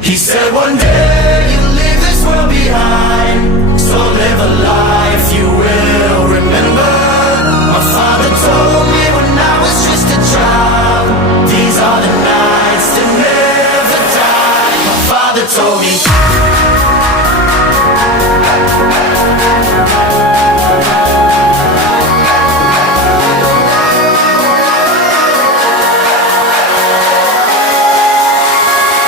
He said one day you'll leave this world behind, so live a life you will remember. My father told me when I was just a child, these are the nights that never die. My father told me.